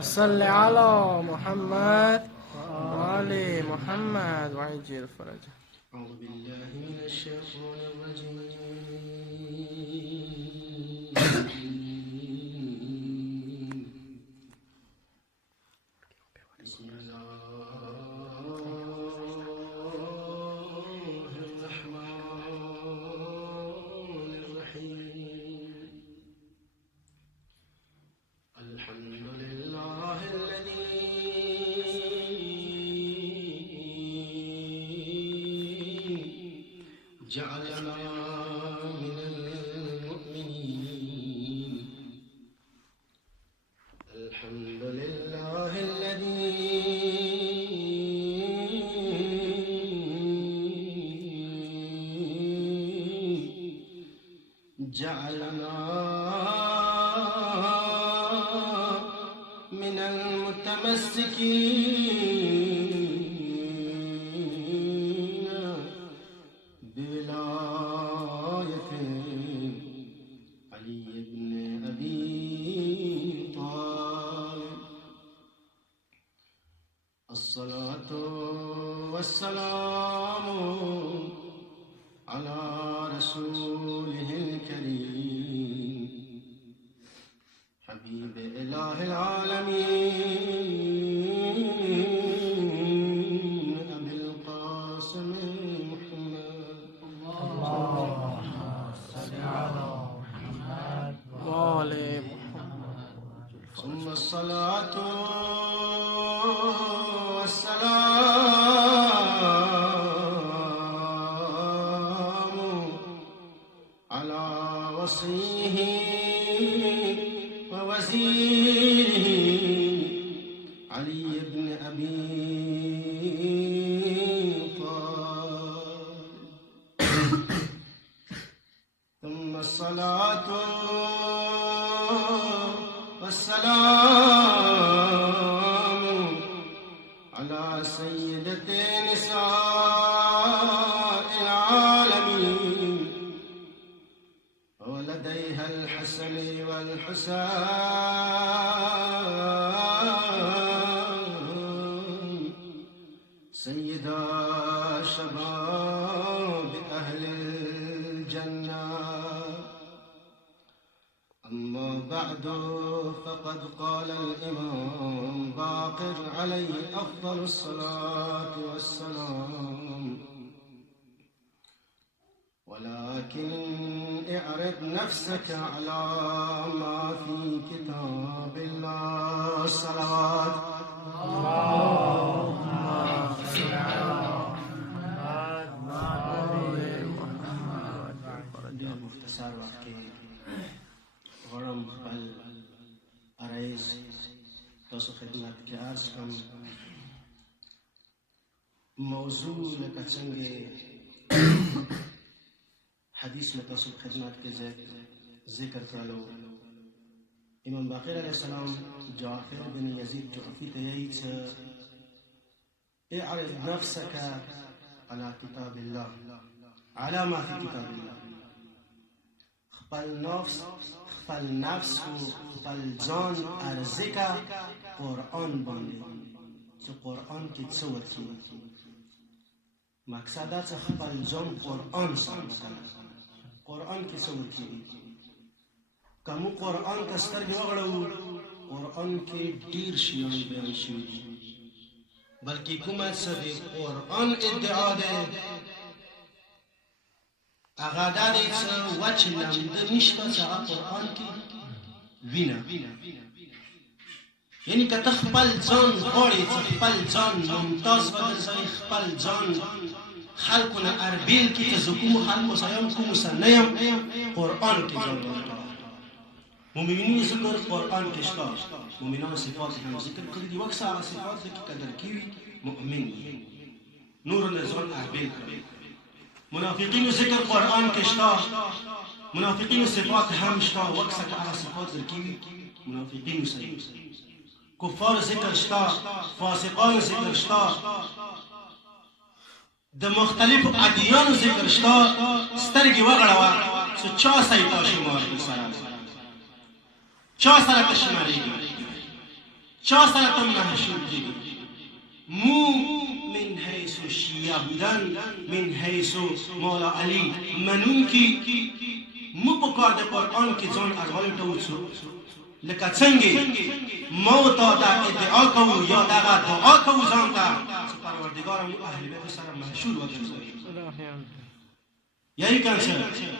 صل على محمد وآل محمد وعجل فرجه. أعوذ بالله من الشيطان الرجيم. بسم الله الرحمن الرحيم. الحمد لله الذي جعلنا من المؤمنين. الحمد لله الذي جعلنا من المتمسكين بولاية علي بن أبي طالب. الصلاة والسلام على رسوله الكريم حبيب إله العالمين أبي القاسم محمد. وآل محمد. ثم الصلاة والسلام على وصيه ووزيره علي بن أبي طالب. ثم الصلاة والسلام على سيدة نساء العالمين ولديها الحسن والحسين سيدا شباب أهل الجنة. أما بعد فقد قال الإمام باقر عليه أفضل الصلاة والسلام: ولكن اعرض نفسك على ما في كتاب الله. الصلاة مختصر وقت غرم خپل عرض تاسو خدمت کې عرض کوم. موضوع لکه څنګه حدیث میں تاسو خدمت کې ذکر کړلو. امام باقر علیہ السلام جعفر بن یزید جعفی ته یې چې اعرض نفسك على كتاب الله على ما في كتاب الله. خپل نفس کو خپل ځان عرضه کا قرآن باندې چې قرآن کې څه ورته مقصد دا چې خپل ځان قرآن سره قرآن کې څه ورته کوم قرآن کا سترګې وغړو قرآن کې ډیر شیان بیان شوي دي بلکې کومه څه د قرآن ادعا ده هغه دا دی چې وچ لمده نشته چې هغه قرآن کې وینه. یعنی که ته خپل ځان غواړې چې خپل ځان ممتاز وګرځوې خپل ځان خلکو نه اربیل کړي چې زه کومو خلکو سره یم کومو سره نه یم قرآن کې ځان وګرځوه. مومنین ذکر قرآن کې شته مومنان صفات هم ذکر کړي دي وکسه هغه صفات کې قدر کیوي مؤمن نور نه ځان اربیل کړي. منافقین ذکر قرآن کې شته منافقین صفات هم شته وکسه هغه صفات ذکر منافقین سره. کفار ذکر شته فاسقان ذکر شته د مختلفو ادیانو ذکر شته. سترګې وغړوه چې چا سره تا شمار سره چا سره ته شمارېږي چا سرتم محشور دیگی مو من حیث شیعه بودن من حیث مولا علی منون کی مو بکار ده قرآن کی زن ارغال توچو لکه څنګه موت دا ادعا کوو یا دا دعا کوو ځان ته پروردگار مو اهل بیت سره محشور وګرځوي يعني كان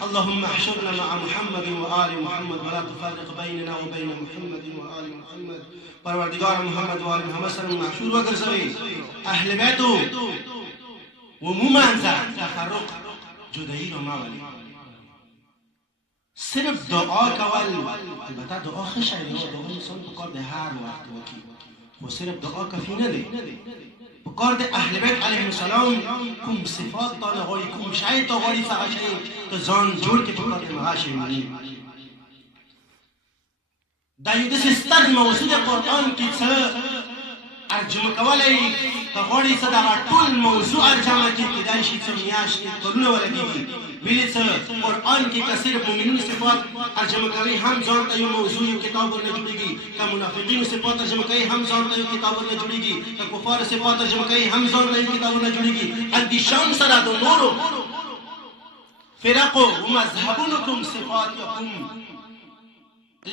اللهم احشرنا مع محمد وآل محمد ولا تفرق بيننا وبين محمد وآل محمد پروردگار محمد وآل محمد سره محشور وګرځوي اهل بیتو ومومنزا تفرق جدایی رو ماولی صرف دعا کول البته دعا خشه دعا انسان بکار ده هر وقت وکی و صرف دعا کفی نده بکار ده اهل بیت علیهم السلام کم صفات تا نغاری کم شای تا غاری فقشه که زان جور که بکار ده مغاشه منی دایو دست ستر موضوع قرآن کی چه ارجمه کولی که غاری صدقه طول موضوع ارجمه کی که دایشی چه میاشتی طولونه ولگیگی ویلی چه قرآن کی که صرف مومنون صفات ارجمه کوي هم ځان ته یو موضوع یو کتاب ورنه جوړیږي که منافقین صفات ارجمه کوي هم ځان ته یو کتاب ورنه جوړیږي که کفار صفات ارجمه کوي هم ځان ته یو کتاب ورنه جوړیږي اندیشان سره د نورو فرقو و مذهبونکم صفاتکم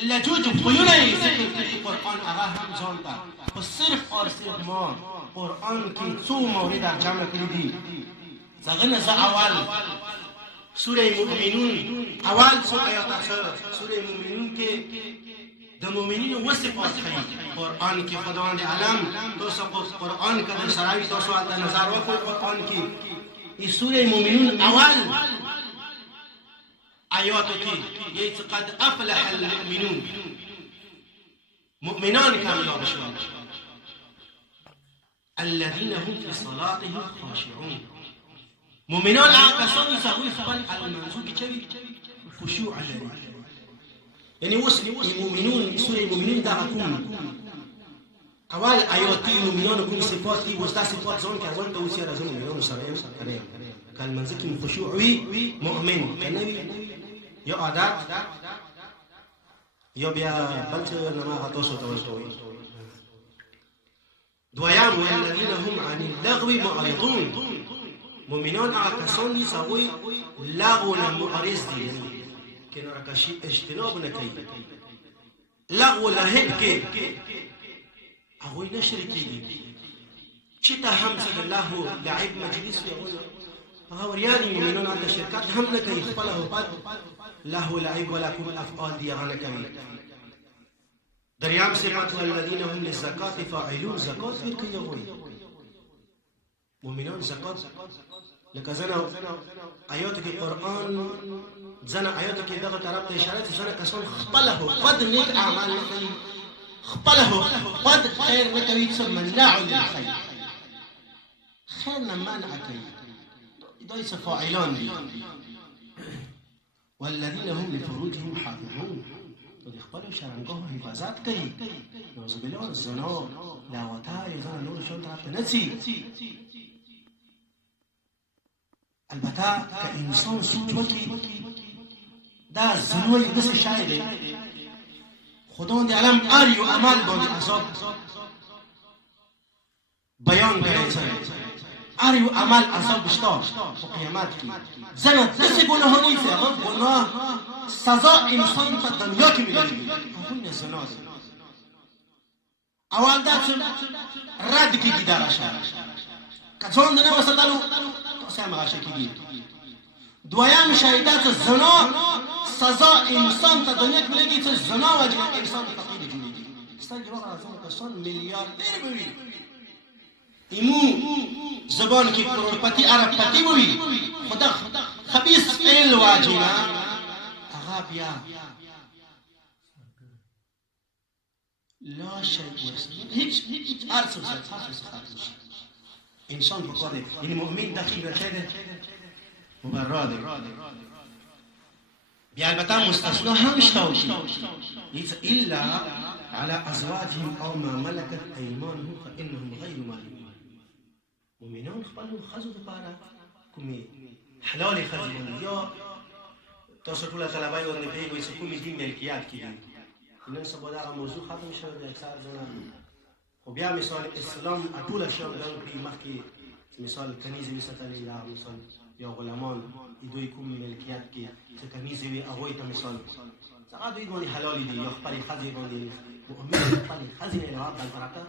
لجوج خیونه ذکر کی قرآن آغا هم ځان ته و صرف اور صرف ما قرآن کی څو مورد ارجمه کړي دي څنګه زه اول سوره مومنون اول سو آیات سوره مومنون کے د مومنین وصفات ہیں قرآن کی خداوند عالم تو سب قرآن کا در سرائی تو سوال دا نظر وکو قرآن کی یہ سوره مومنون اول آیات کی یہ قد افلح المؤمنون مؤمنان کامیاب شدند الذين هم في صلاتهم خاشعون مؤمنان کسانی سوی خپل المنظور کی چوي خشوع لري یعنی اوس المؤمنون سوره المؤمنون دا کوم اول آیات المؤمنون کوم صفات دي وستا صفات ځون کې ځون ته اوسه راځي مؤمنون سره کوي کله منځ کې خشوع وي مؤمن کنه یو عادت یو بیا بل څه نه ما تاسو ته وشوي دویام والذین هم عن اللغو معرضون مؤمنان کسان دي سوی لغو معرض دي کنه رکشی اجتناب نکي لغو لهب کې هغه نشرکی دي چې ته هم چې الله لعب مجلس یقول هغه ریاضي مؤمنان عند شرکات هم نه کوي خپل هوبات له لعب ولا کوم افعال دي هغه کوي دریام صفات والذین هم للزکات فاعلون زکات ورکوي مؤمنان زکات لکه زنا آیات کې قرآن زنا آیات کې دغه طرف ته اشاره ده زنا کسان خپله قد نیک اعمال نه کوي خپله قد خیر نه کوي څه منع للخير خیر نه منع کوي دا څه فاعلان دي والذین هم لفروجهم حافظون د خپل شرمګاه حفاظت کوي نعوذ بالله زنا لاوتای زنا نور شون طرف ته نسی البته که انسان سوچ وکي دا زنوی دس شای دی خداوند عالم هر یو عمل باندې عذاب بیان کوي هر یو عمل عذاب شته په قیامت کې زنه داسې ګناهونه چې هغه ګناه سزا انسان په دنیا کې ملي هغه زنا ده اول دا چې رد کیږي دا راشه کڅون نه وساتلو تاسو ما راشه کیږي دویم شهادت زنا سزا انسان ته دنیا کې ملي چې زنا وجه انسان فقیر جوړيږي ستاسو جواب راځي کسان میلیاردر وي ایمو زبان کی کروڑپتی عرب پتی ہوئی خدا خبیث فعل واجینا اغا بیا لا شيء هیچ عرص انسان بقاله یعنی مؤمن داخل بخیره مبراده بیا البته مستثنا هم شتاوشی الا على ازواجهم او ما ملكت ايمانهم فانهم غير مالين مؤمنان خپل خزو لپاره کومي حلال خزو یا تاسو ټول طلبای ورنه پیږي چې کومي دین ملکیت کیږي نن سبا دا موضوع ختم شوه د اکثر ځوانان بیا مثال اسلام ټول اشیاء بیان کړي مخکې مثال کنیزې وي ساتلې یا مثال یا غلامان دوی کوم ملکیت کې چې کنیزې وي هغوی ته مثال هغه دوی باندې حلالې دي یا خپلې ښځې باندې مؤمن خپلې ښځې نه علاوه بل طرف ته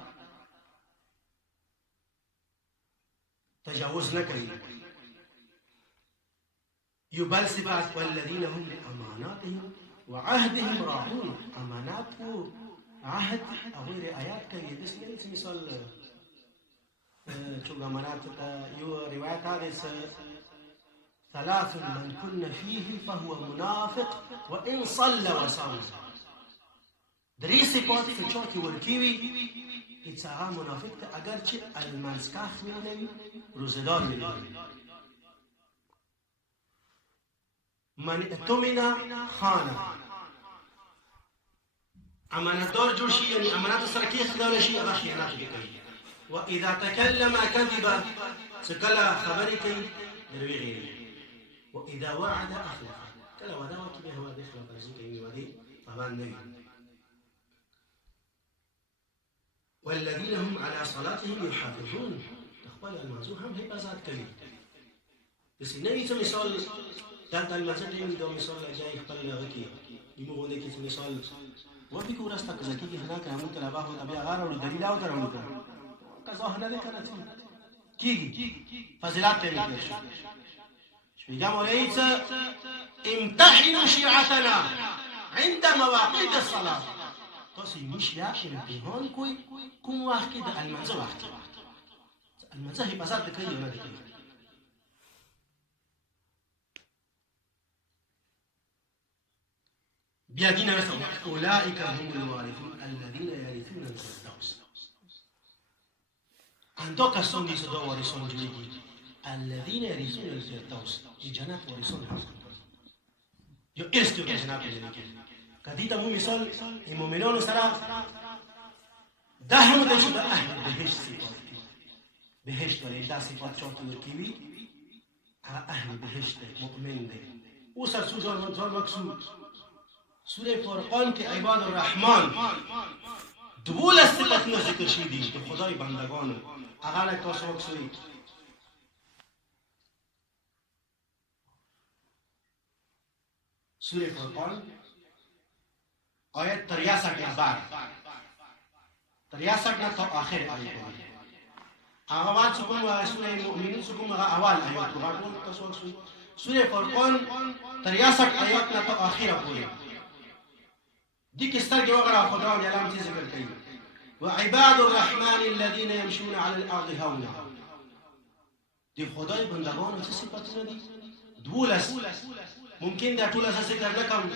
تجاوز نه کوي یو بل صفات والذین هم لاماناتهم وعهدهم راعون امانات کو عهد هغوی رعایت کوي داسې نه چې مثال چون امانات یو روایت هغه ثلاث من كن فيه فهو منافق وان صلى وصام درې صفات چې چا کې ورکې وي هیڅ هغه منافق ته اگر چې المنځکاخ نه وي روزهدار نه وي من اؤتمن خانه امانتدار جوړ شي یعنی امانت سره کې خیانت شي هغه خیانت کوي واذا تكلم كذب سكلا خبري كي درويغي واذا وعد اخلف كلا وعده وكي هو دخل برزيك يمي ودي طبعا نبي والذين هم على صلاتهم يحافظون تقبل المعزوم هم هي بزاد كبير بس النبي مثال دانت المسجد يوم مثال جاي يقبل غكي يمو لك مثال وفي كوراستا كزكي هناك هم كلابه وتبيع غار والدليل او ترى ظاهر نه کنه کیږي فضیلت ته نه شپږم ورایڅ امتحنوا شيعتنا عند مواقيت الصلاه تاسو یې شیعه امتحان کوئ کوم وخت کې د المنځه وخت المنځه حفاظت کوي نه کوي بیا دین رسول اولئک هم الوارثون الذين يرثون الفردوس عندك الصندي صدا وارثون جوړيږي الذين يرثون الفردوس چې جنت وارثون یو استو کې جنت لري کدی ته مو مثال مومنانو سره ده هم د شو د اهل بهشت بهشت ولې دا صفات چوتو ورکوي اهل بهشت مؤمن دي اوس ځان مقصود سوره فرقان کې عباد الرحمن دول صفاتونه ذکر شوي دي د خدای بندگانو هغه له تاسو وکړئ سوره فرقان آیت 63 نه بعد 63 نه تا آخر آیت هغه وایي چې کوم سوره مؤمنون څخه کوم هغه اول آیت ورته تاسو وکړئ سوره فرقان 63 آیت نه تا آخر پورې دي كسترجع وغرا خضران يا لام تذكر كيف وعباد الرحمن الذين يمشون على الارض هونا دي خدای بندگان څه صفاتونه دي دولس ممکن دا ټول اساس ذکر نکم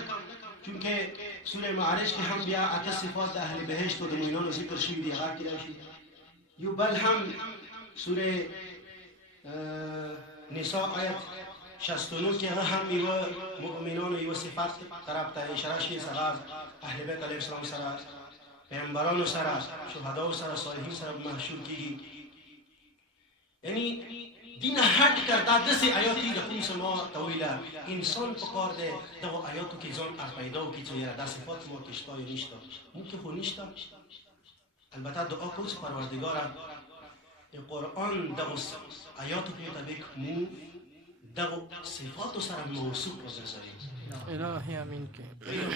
چونکه سوره معارج کې هم بیا اته صفات اهل بهشت او د مؤمنانو ذکر شوي دي هغه کې راشي یو بل هم سوره نساء آیت 69 کې هغه هم یو مؤمنانو یو صفات طرف ته اشاره شي صحاب اهل بیت علیه السلام سره پیغمبرانو سره شهدا سره صالحین سره محشور کیږي یعنی دین هټ کرتا د سي آیاتي د کوم سما طويله انسان په کار ده دغه آیاتو کې ځان پیدا وکړي چې دا صفات مو کې شته یا نشته ممکن خو نشته البته دعا کوم چې پروردگار د قرآن دغه آیاتو په مطابق مو دغه صفات سره موصوف وګرځي الهي امين کې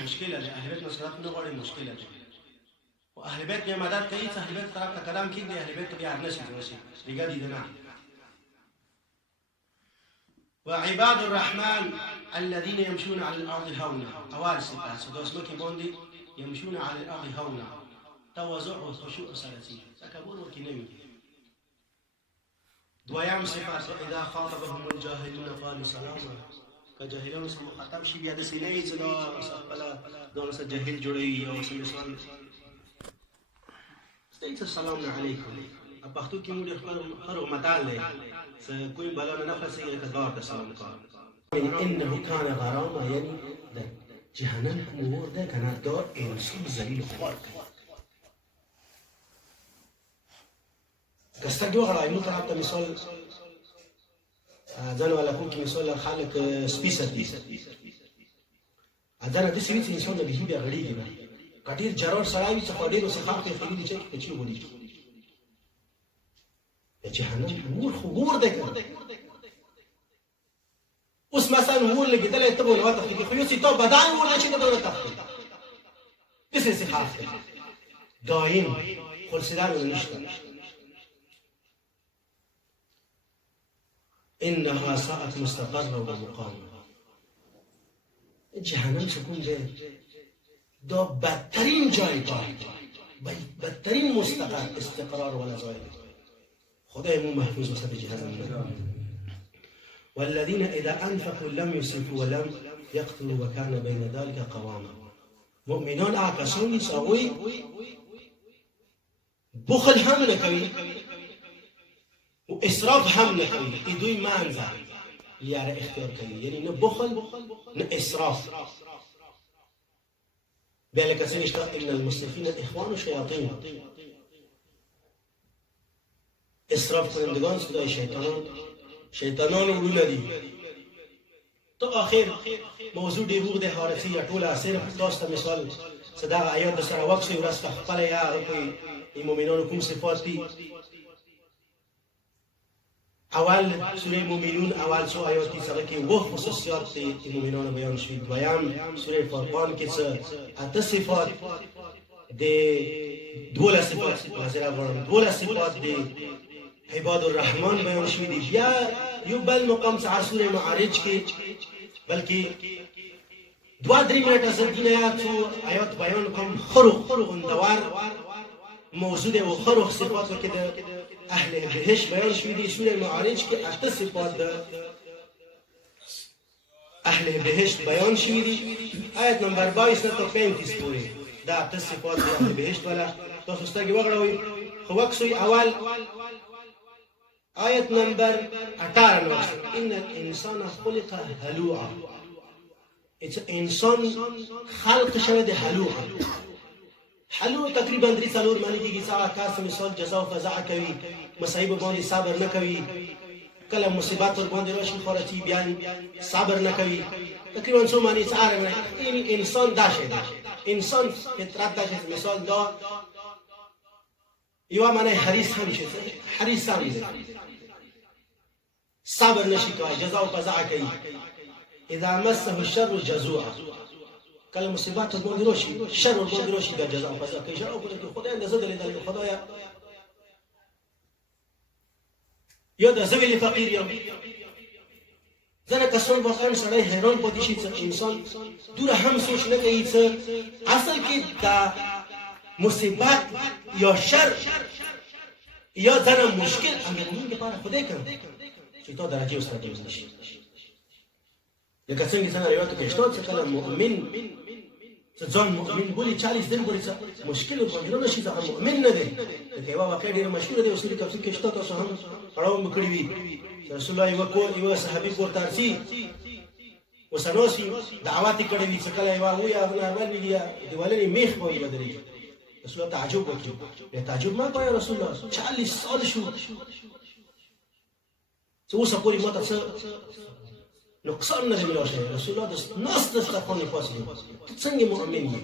مشکله ده اهل بیت مسلات نه غواړي مشکله ده او اهل بیت یې مدد کوي چې اهل بیت طرف ته کلام کیږي اهل بیت بیا نشي ورسي دیګه دي نه وعباد الرحمن الذين يمشون على الارض هونا اول صفات سدوس مكي بوندي يمشون على الارض هونا تواضع وخشوع سلاسي تكبر وكنوي دويام صفات اذا خاطبهم الجاهلون قالوا سلاما كجاهلون سره مخاطب شي بیا د سینې زدا خپل دونه سره جاهل جوړي او سم مثال ستاسو السلام علیکم پښتو کې موږ خپل متعال لري کوئی بلا نه نفس یې کدار د سلام کار انه كان غراما یعنی د جهنم امور ده کنه دا انسان ذلیل خوار کستا دوه غړای نو طرف ته مثال ځان ولا کوم کې مثال خلق سپیسر دي اذن د سوي انسان د به بیا غړي دي کډیر جرور سړاوي چې خډیر وسه خاطر خېلي چې ودی جهنم ور خو ور دی کنه اوس مثلا ور لګیدلی ته به ور وتښتېږي خو یو چې تا بدن ور نه چې ته به ورتښتې داسې انتخاب دی دایم خرڅېدل نشته انها ساعت مستقر و مقام جهنم چکون دی دا بدترین جایگاه بدترین مستقر استقرار و لذایل خدایمون محفوظ وسط جهنم والذين اذا انفقوا لم يسرفوا ولم يقتلوا وكان بين ذلك قواما مؤمنان عاقسون يساوي بخل هم نکوي و اسراف هم نکوي ایدوی منځه لیاره اختیار کوي یعنی نه بخل نه اسراف بیا لکه څنګه چې ان المسرفین اخوان شیاطین اسراف کنندگان صدای شیطانان وروڼه دي تو آخر موضوع ډېر اوږد دی حارثي یا ټوله صرف تاسو ته مثال څه دغه آیات درسره وکړئ ورځ ته خپله یا هغه کوي مؤمنانو کوم صفات دي اول سوره مومنون اول څو آیات دي هغه کې اووه خصوصیات د مؤمنانو بیان شوي دویم سوره فرقان کې څه اته صفات د 12 صفات معذرت غواړم 12 صفات د عباد الرحمن بیان شوي دي بیا یو بل مقام څخه سوره معارج کې بلکې دوه درې منټه زه دینه څو آیات بیان کوم خروق غوندور موضوع د خروق صفاتو کې د اهل بهشت بیان شوي دي سوره معارج کې اته صفات د اهل بهشت بیان شوي دي آیت نمبر 22 تا 35 پورې دا اته صفات د اهل بهشت ولا تاسو ستاسو وګړوي خو وکسوي اول آیت نمبر 18 ان الانسان خلق هلوعا انسان خلق شوی د هلوعا حلو تقریبا 3 څلور معنی کېږي څه کار مثال جزا او فزع کوي مصیبه باندې صبر نه کوي کله مصیبت ور باندې راشي خورتي بیان صبر نه کوي تقریبا څو معنی څاره انسان داشه انسان فطرت داشه مثال دا یو معنی حریص هم شي حریص هم صبر نشي کوي جزا او فزع کوي اذا مسه الشر جزوعا کله مصیبت ور باندې راشي شر ور باندې راشي د جزا او فزع کوي شر او خدای اندازه دلیل خدایا یا د زویل فقیر یم ځنه کسان واقعا سړی حیران پاتې شي چې انسان دوره هم سوچ نه کوي چې اصل کې دا مصیبت یا شر یا ځنه مشکل امرونی لپاره خدای کوي چې تا درجه وسره دی شي لکه څنګه څنګه روایت کې شته چې کله مؤمن ځان مؤمن بولي 40 دن پورې مشکل باندې نه شي ځکه مؤمن نه دی دا یو واقع ډیره مشهور دی اصول تفسیر کې شته تاسو هم پړاو مکړی وي رسول الله یو صحابي ورته ارسي وسنوسي دعوات کړې وي چې کله یو ویا ابن ویلیا دیوالې میخ وې بدري رسول الله تعجب وکړي تعجب ما کوي رسول الله 40 سال شو څه اوسه پوری ماته څه نقصان نه ملو شي رسول الله د ناس دسترخوان فاصله څنګه مؤمن یې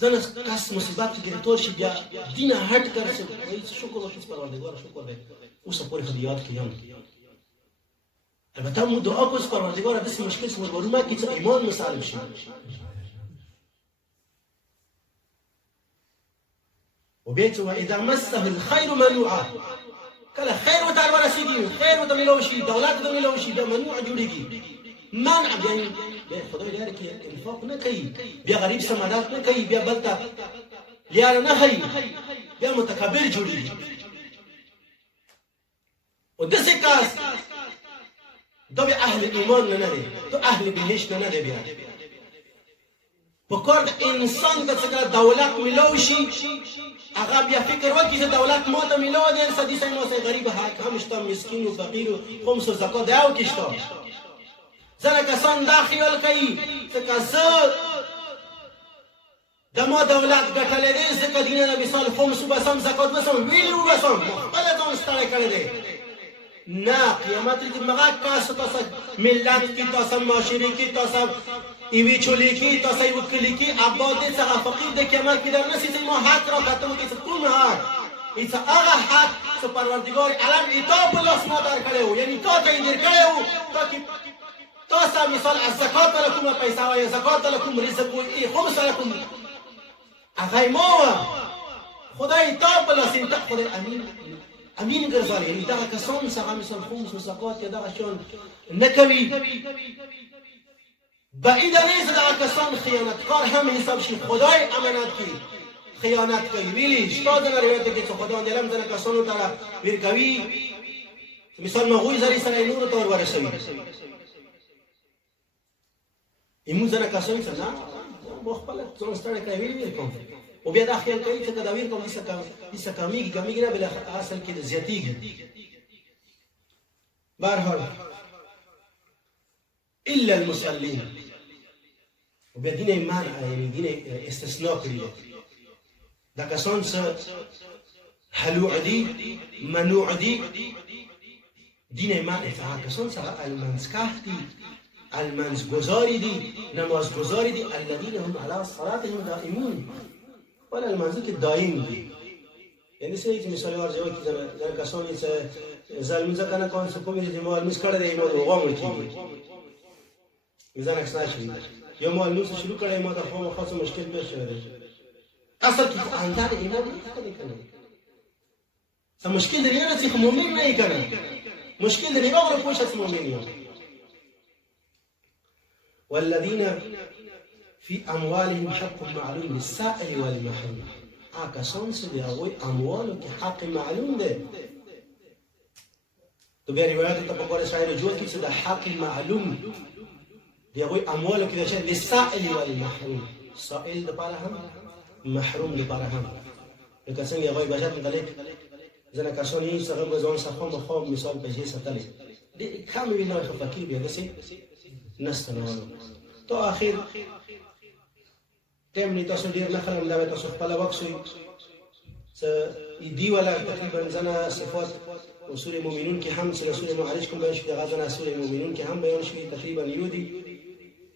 ځنه کاس مصیبت کې تور شي بیا دین هټ کړ چې شکر وکړي پروردګار شکر دې اوس په خو یاد کړم البته مو دعا کوس پروردګار د مشکل څخه ورما کې چې ایمان مسالم شي وبيت واذا مسه الخير منوعا کله خیر وته ورسیږي خیر وته ملوشي دولت ته ملوشي دا ممنوع جوړيږي منع يعني خدای لري کې انفاق نه کوي بیا غریب سمادات نه کوي بیا بلته لري نه هي بیا متکبر جوړيږي او د څه کاس دا به اهل ایمان نه دي ته اهل بهشت نه دي بیا په کار د انسان د څخه دولت ملوشي هغه بیا فکر وکړي چې دولت ماته ملو دي سدي سي نو سي غریب هم شته مسكين او فقير خمس زکات دی او کېشته ځکه کسان دا خیال کوي چې کزه د ما دولت ګټلې دي ځکه دینه مثال خمس بسم زکات بسم ویلو بسم خپل ځان ستړی کړی دی نه قیامت دې مغا کاسه تاسو ملت کې تاسو معاشري کې تاسو ایوی چولی کی تاسو یو کلی کی آباد څنګه فقیر د قیامت کې درنه سي ما حق را کتو کې کوم حق ایڅ هغه حق چې پروردګار علم ایتا په لاس ما درکړی و، یعنی تا ته یې درکړی و تاسو مثال از زکات له کومه پیسې وایي، زکات له کوم رزق وایي، خمس له کوم هغه ما خدای تا په لاس انت خدای امین ګرځول، یعنی دغه کسان څنګه مثال خمس او زکات یا دغه شان نه کوي، بعید نیست دغه کسان خیانتکار هم حساب شي. خدای امانت کوي خیانت کوي ویلی شتا دغه روایت کې چې خدای دلم دغه کسانو ته ویر کوي مثال مغوی زری سره نور تور ورسوي ایمون زنه کسانی څه نه مخبل ځون ستړی کوي ویل کوم او بیا دا خیال کوي چې دا ویر کوم هیڅ کمیږي نه بل اصل کې زیاتیږي. بهرحال الا المصلين وبیا دین ایمان یعنی دین استثناء کړی دا کسان څه هلوع دي منوع دي دین ایمان افعال کسان څه المنسکه دي المنزگذاری دی نمازگذاری دی الذین هم علی صلاتهم دائمون ولی المنزل که دائم دی یعنی سه که مثال ور جواب کی زن کسانی چې ظلم کنه کون څه کومې دي مال مس کړه دی مو وغوم کی ځان اکسنا شي یو مال نو شروع کړه ما ته خو خاصه مشکل پیښ شوه اصل کې اندار ایمان نه کنه څه مشکل دی نه چې مؤمن نه کنه مشکل دی نه ولا پوښتنه مؤمن یو والذين في أموالهم حق معلوم للسائل والمحروم کسان څه دی هغوی اموالو کې حق معلوم دی. تو بیا روایت ته په قول شاعر جوړ کړي چې د حق معلوم دی هغوی اموالو کې د چې للسائل والمحروم سائل لپاره هم محروم لپاره هم لکه څنګه هغوی بشر متعلق ځنه کسان یې څنګه به ځان څخه مخاو مثال پیسې ساتلې ډېر کم وي نه فقیر بیا داسې نستنوالو تو آخر ټیم نه تاسو ډیر نه خلم دا تاسو خپل وکسوي څه دی ولا تقریبا زنا صفات اصول المؤمنون کې هم چې رسول الله علیه کوم بیان شوی غاځنه اصول المؤمنون کې هم بیان شوی تقریبا یودي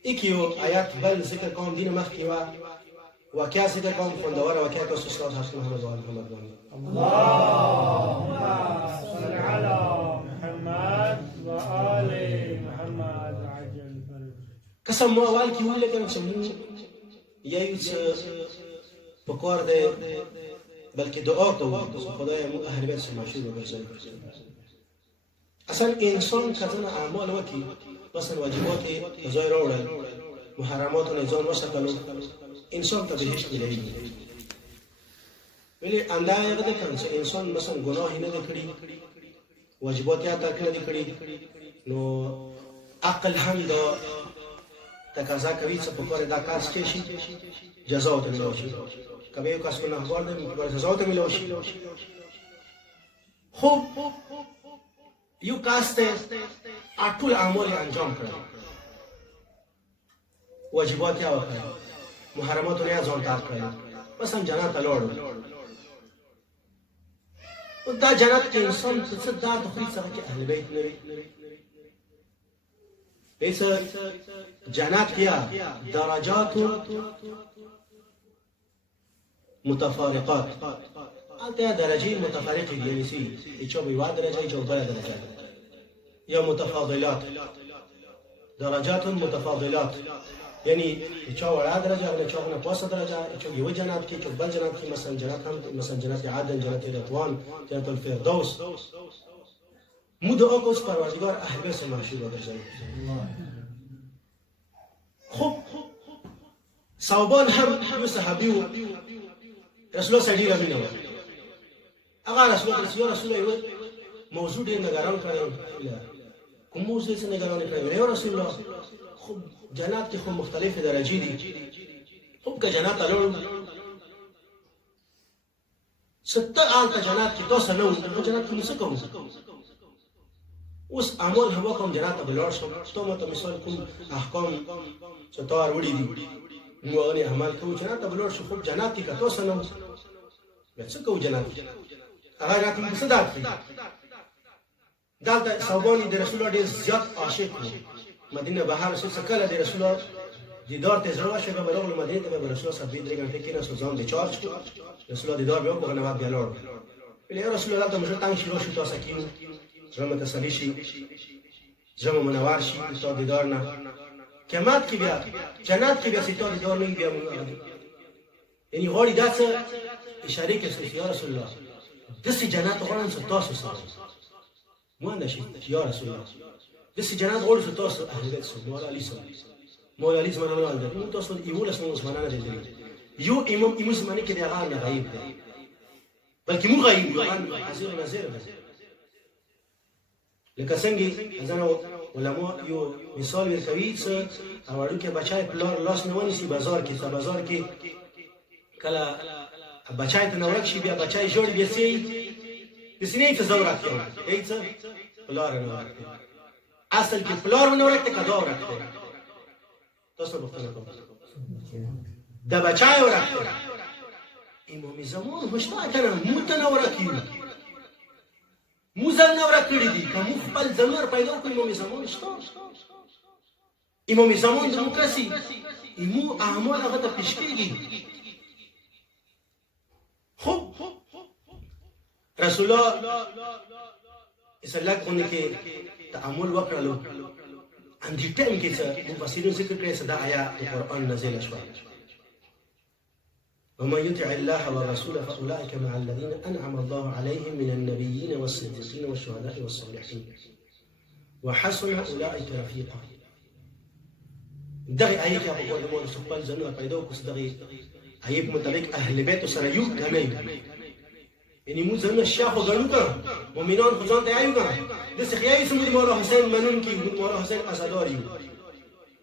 اکیو آیات بل ذکر کوم دین مخ کې وا واقعا ذکر کوم خوندور واقعا تاسو صلوات حضرت محمد و محمد اللهم صل على محمد و آل محمد عجل قسم مو اول کې ویل کوم چې موږ یو څه پکور دی بلکې دعا کوو خدای مو اهل بیت سره مشهور وګرځي. اصل انسان کزنه اعمال وکي مثلا واجبات ځای راوړل محرمات نه ځان وساتلو انسان ته بهشت ملایي ولی اندای هغه د کنه انسان مثلا ګناه نه کړی واجبات یې ترک نه کړی نو عقل هم دا تقاضا کوي چې په کور دا کار شي جزا ته ملو شي کبه یو کس نه غواړي په جزا ته ملو شي. خب یو کس ته ټول اعمال انجام کړل واجبات یې وکړل محرمات یې ځان ترک کړل مثلا جنت لوړ او دا جنت کې انسان څه دا د خپل سره کې اهل بیت نه ایسا جنت کیا درجات متفارقات آتا درجه متفارقی یعنی سی ایچو بیواد درجه ایچو بلا درجه یا متفاضلات درجات متفاضلات یعنی ایچو ولا درجه ولا ایچو نه پاس درجه ایچو یو جنت کی ایچو بل جنت کی مثلا جنت هم مثلا جنت عدن جنت رضوان جنت الفردوس مو دعا کوس پروردگار اهل بیت سے مشهور وګرځي. خب صوبان هم یو صحابي رسول الله صلی الله علیه و هغه رسول الله موضوع ډیر نگران کړی کوم موضوع څخه نگران کړی یو رسول الله خب جنات کې خو مختلف درجې دي خب که جنات لور سته آل جنات کې تاسو نو جنات کې څه کوم اوس اعمال هوا کوم جنات ته بلار شو ته مته مثال کوم احکام چې تار وړي دي نو هغه اعمال کوم جنات ته بلار شو خو جنات کې تاسو نو څه کوم جنات هغه رات په صدات دالته صوبانی د رسول الله ډیر زیات عاشق و مدینه بهر څه کله د رسول الله دیدار ته زړه شوه به له مدینه ته به رسول الله صلی الله علیه و سلم کې نه سوزان دي چارج رسول الله دیدار به وکړ نه بیا لور یا رسول الله ته مشر تنګ شي راشو تاسو کینو زړه مې تسلی شي زړه مې منور شي تاسو دیدار نه قیامت کې بیا جنت کې بیا ستاسو دیدار نه بیا موږ یعنی غواړي دا څه اشاره کوي یا رسول الله دسي جنت غواړم چې تاسو سره مو نه شي یا رسول الله دسي جنت غواړم چې تاسو اهل بیت سره مولا علی سره مولا علی سره نه ولده نو تاسو ایمول اسمه مسلمانانه دي یو امام مسلمانې کې دی هغه نه غیب دی بلکې مو غیب یو حاضر ناظر دی لکه څنګه ځنه علماء یو مثال ورکوي چې اورو کې بچای پلار لاس نه ونیسي بازار کې ته بازار کې کله بچای ته نورک شي بیا بچای جوړ بیا سي د سینې ته زور راکړي ایت پلار نه راکړي اصل کې پلار نه راکړي کدا راکړي تاسو په خپل د بچای راکړي امام زمان هشتا کنه متنور کیو موزل نور کړی دي کوم خپل زمر پیدا کوي امام زمان شته امام زمان دیموکراسي ایمو اعمال هغه ته پیش کیږي خب رسول الله اسلام باندې کې تعامل وکړلو ان دې ټیم کې چې مفسرین ذکر کړی چې دا آیات د قران نازل شوه ومن يطع الله ورسوله فاولئك مع الذين انعم الله عليهم من النبيين والصديقين والشهداء والصالحين وحسن اولئك رفيقا دغه آیت په قول مو خپل ځنه پیدا کوس دغه آیت مطابق اهل بیت سره یو غنی یعنی مو ځنه شاخو غنو کا مؤمنان خو ځان ته ایو کا د سخیای سمو مولا حسین منون کی مولا حسین اسداری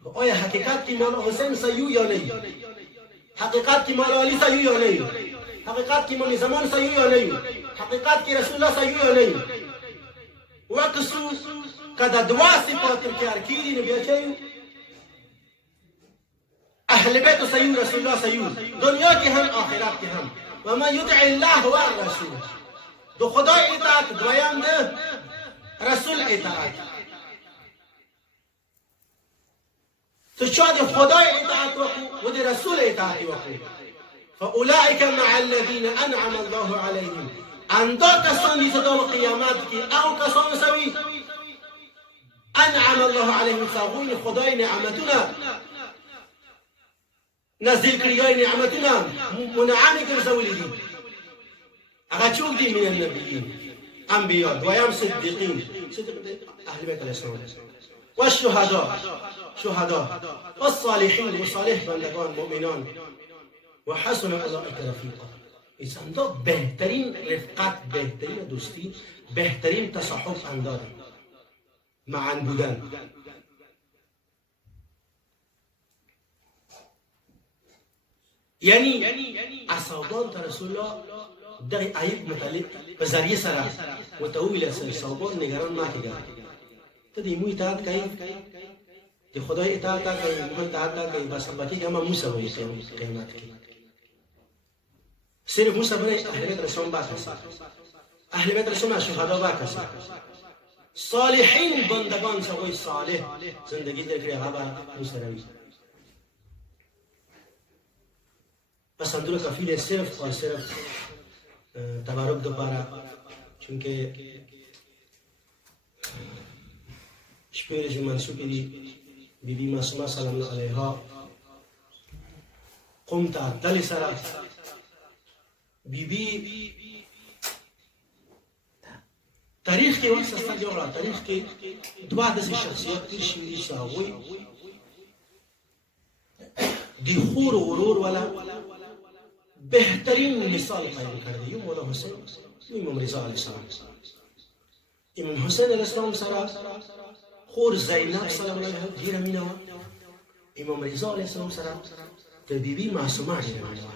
او آیا حقیقت کی مولا حسین سيو یا نه حقیقت کی مولا علی سيو یا نه حقیقت کی مولا زمان سيو یا نه حقیقت کی رسول الله سيو یا نه وقسو کدا دوا صفات کې ارکیدی نبی چایو اهل بیت سيو رسول الله سيو دنیا کې هم آخرت کې هم وما يطع الله والرسول دو خدای اطاعت دویان ده رسول اطاعت تو شاد خدای اطاعت وکو و دی رسول اطاعت وکو فاولئک مع الذین انعم الله علیهم اندا کسان دی صدام قیامت کی او کسان سوی انعم الله علیهم ساغون خدای نعمتنا نزل کړی نعمتنا منعم ګرځولې دي هغه څوک دي من النبيين انبياء دویم صدیقین اهل بیت الاسلام والشهداء شهداء والصالحين وصالح بندگان مؤمنان وحسن اولئك رفيقا انسان دا بهترین رفقت بهترین دوستی بهترین تصاحب انداره معا بودن یعنی اصحابان ته رسول الله دغه آیت متعلق په ذریعه سره وتویل صحابان نگران نه کیږي ته دې مو اطاعت کوي د خدای اطاعت کوي مو اطاعت کوي بس باقي هم موسی وایي قیامت کې صرف موسی باندې اهل بیت رسول باکسه اهل بیت رسول شهدا باکسه صالحین بندگان سوی صالح زندگی دکړي هغه موسی روي بس اندر کفیل صرف اور صرف تبارک دوبارہ چونکہ شپیر جو منسوبی دی بی بی معصومہ سلام اللہ علیہ قمتا دلی سرا بی بی تاریخ کے وقت سستا جو رہا تاریخ کے دعا دسی شخصیت تیشوی ساوی دی خور و غرور والا بهترین مثال قائم کرده یو مولا حسین یو امام رضا علیه السلام امام حسین علیه السلام سره خور زینب سلام الله علیها ډیره مینه وه امام رضا علیه السلام سره د بیبي معصومه ډیره مینه وه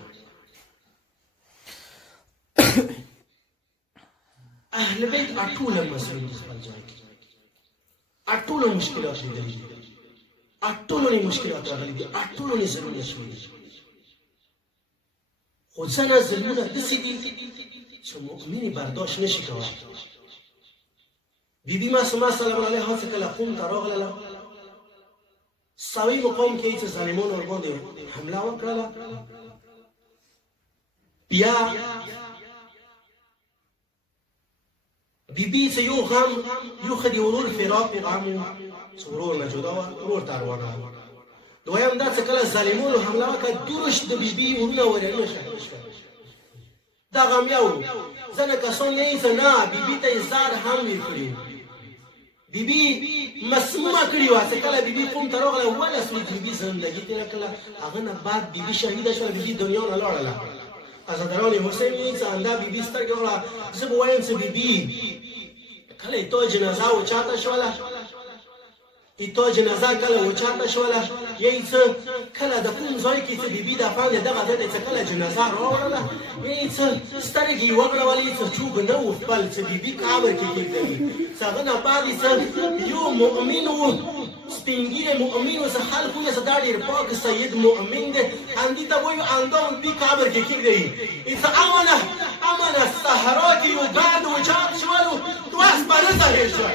اهل بیت اټوله مسلې په خپل ځای کې اټوله مشکلات لیدلي دي اټوله مشکلات راغلي دي اټوله ضروري شوي دي خود زن ظلمونه دسی دي چې مؤمنی برداشت نشي کولی بیبي معصومه سلام الله علیها څخه کله قوم ته راغله سوی مقام کې چې ظالمانو ورباندې حمله وکړله بیا بیبي چې یو غم یو خدي ورور فراق غم ورور نه جدا ورور تر ورغله دویم دا چې کله ظالمونو حمله وکړه درش د بیبي ورونه ورنه شو دا غم یو ځنه کسان یې چې نه بیبي ته زار هم وکړي بیبي مسمومه کړي و چې کله بیبي قوم ته راغله ولا سوي بیبي زندگی تیر کله هغه نه بعد بیبي شهیده شو بیبي دنیا نه لاړله حضرت حسین یې چې انده بیبي سترګې وړه زه به وایم چې بیبي کله تو جنازه او چاته شوله ایتو جنازه کله وچاته شوله یی څه کله د کوم ځای کې چې بیبي د افغان دغه د څه کله جنازه راوړله یی څه سترګې وغړولې څه چوب نه و خپل چې بیبي قبر کې کېږي څنګه نه پاتې څه یو مؤمن و سپینګیره مؤمن و څه خلکو یې صدا ډېر پاک سید مؤمن دی اندی ته وایو انده بي قبر کې کېږي ایڅ امانه صحرا کې یو بعد وچات شولو تواس پرځه شو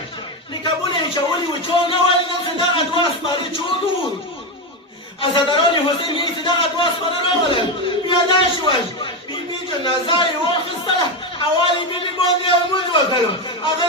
لکبونه چولی و چو نوالی نفس داغ دواس پاره چو دور از هدرانی حسین یکی چې داغ دواس پاره راولن پیاده شول بیبی جنازه یې واخیستله اوالی بیبی باندې لمونځ وکړو هغه